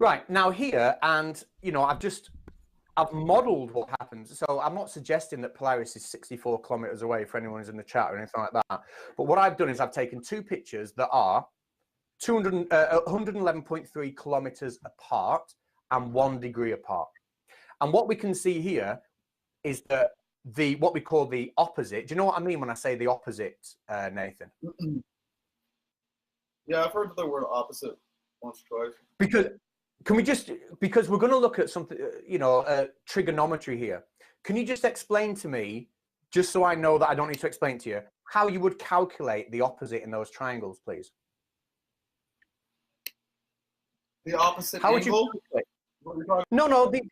Right, now here, and I've modeled what happens. So I'm not suggesting that Polaris is 64 kilometers away for anyone who's in the chat or anything like that. But what I've done is I've taken two pictures that are 111.3 kilometers apart and 1 degree apart. And what we can see here is that what we call the opposite. Do you know what I mean when I say the opposite, Nathan? Yeah, I've heard the word opposite once or twice. Because we're going to look at something, trigonometry here. Can you just explain to me, just so I know that I don't need to explain to you, how you would calculate the opposite in those triangles, please? The opposite how angle? Would you no, the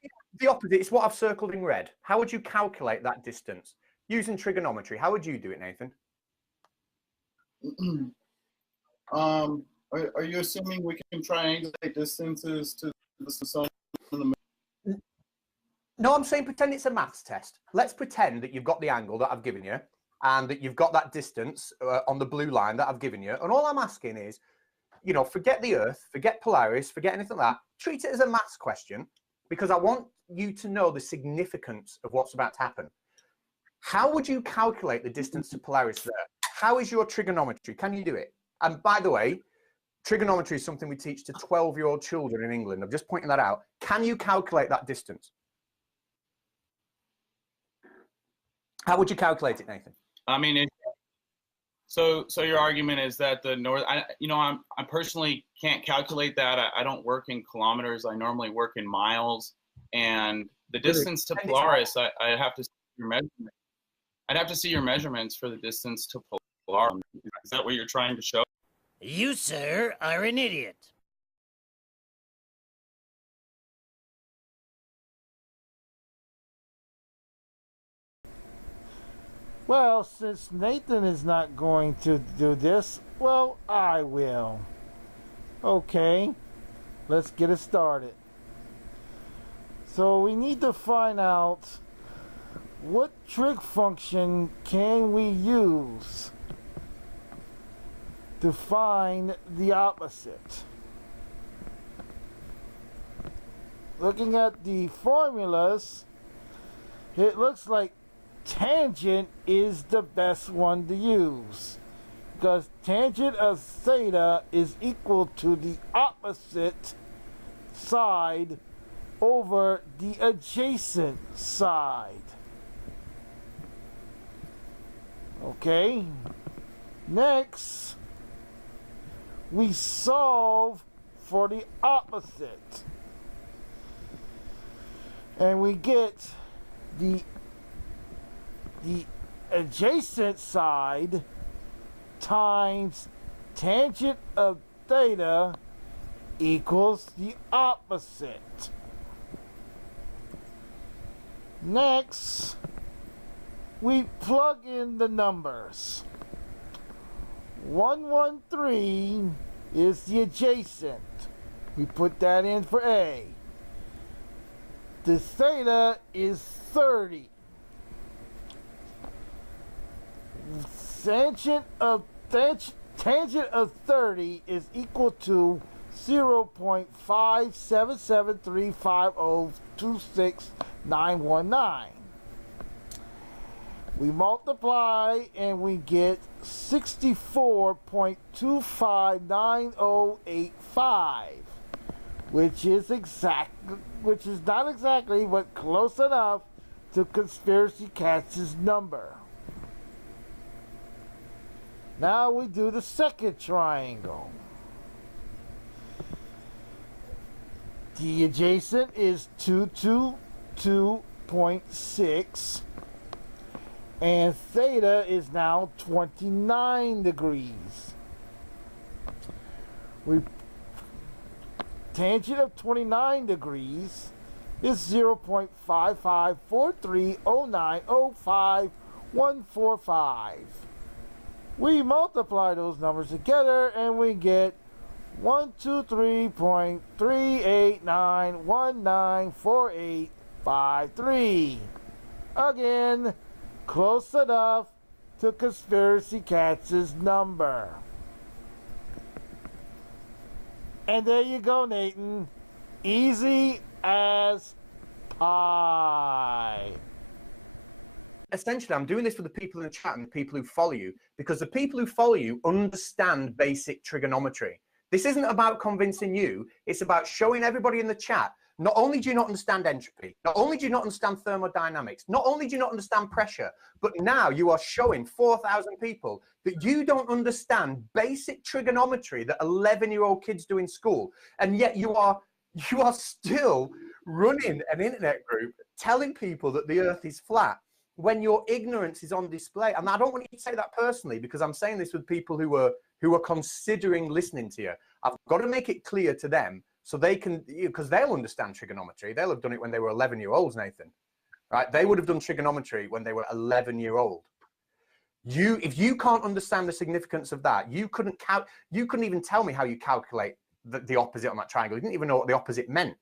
opposite. It's what I've circled in red. How would you calculate that distance using trigonometry? How would you do it, Nathan? Are you assuming we can triangulate distances to the sun in the middle? No, I'm saying pretend it's a maths test. Let's pretend that you've got the angle that I've given you and that you've got that distance on the blue line that I've given you. And all I'm asking is, forget the Earth, forget Polaris, forget anything like that. Treat it as a maths question because I want you to know the significance of what's about to happen. How would you calculate the distance to Polaris there? How is your trigonometry? Can you do it? And by the way, trigonometry is something we teach to 12-year-old children in England. I'm just pointing that out. Can you calculate that distance? How would you calculate it, Nathan? I mean, so your argument is that the north, I personally can't calculate that. I don't work in kilometers. I normally work in miles. And the distance to Polaris, I have to see your measurement. I'd have to see your measurements for the distance to Polaris. Is that what you're trying to show? You, sir, are an idiot. Well, since Nathan is not going to do this, well, I will. Okay, let's get it started. So we need to find out what trig function can we use to find the opposite. Looking at the formulas, it looks like tangent is the best one to use because tangent of theta is equal to the opposite side over the adjacent side. Okay, next we solve for the opposite and we get the adjacent side times tangent of theta equals the opposite. Next, we plug in the numbers. 113 is the adjacent. We put that in for A. The theta is 30. Tangent of 30 is equal to 0.57735026919. We multiply and we get 64.259085, which is not exactly but close enough to Conspiracy Catz's number. Now we do the second triangle. The adjacent is 222.6 and theta is now 29 degrees. Tangent of 29 degrees is 0.55430905.145. We multiply those numbers together and we get 123.389194853. Again, close enough to Conspiracy Catz's number. And there you go, Nathan. Easy as pie. Essentially, I'm doing this for the people in the chat and the people who follow you, because the people who follow you understand basic trigonometry. This isn't about convincing you. It's about showing everybody in the chat, not only do you not understand entropy, not only do you not understand thermodynamics, not only do you not understand pressure, but now you are showing 4,000 people that you don't understand basic trigonometry that 11-year-old kids do in school. And yet you are still running an internet group telling people that the earth is flat, when your ignorance is on display. And I don't want you to say that personally, because I'm saying this with people who are considering listening to you. I've got to make it clear to them so they can, because they'll understand trigonometry. They'll have done it when they were 11-year-olds, Nathan, right? They would have done trigonometry when they were 11-year-old. If you can't understand the significance of that, you couldn't even tell me how you calculate the opposite on that triangle. You didn't even know what the opposite meant.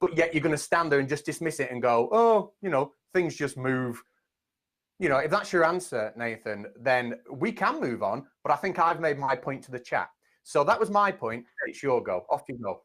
But yet you're going to stand there and just dismiss it and go, oh, things just move. If that's your answer, Nathan, then we can move on. But I think I've made my point to the chat. So that was my point. It's your go. Off you go.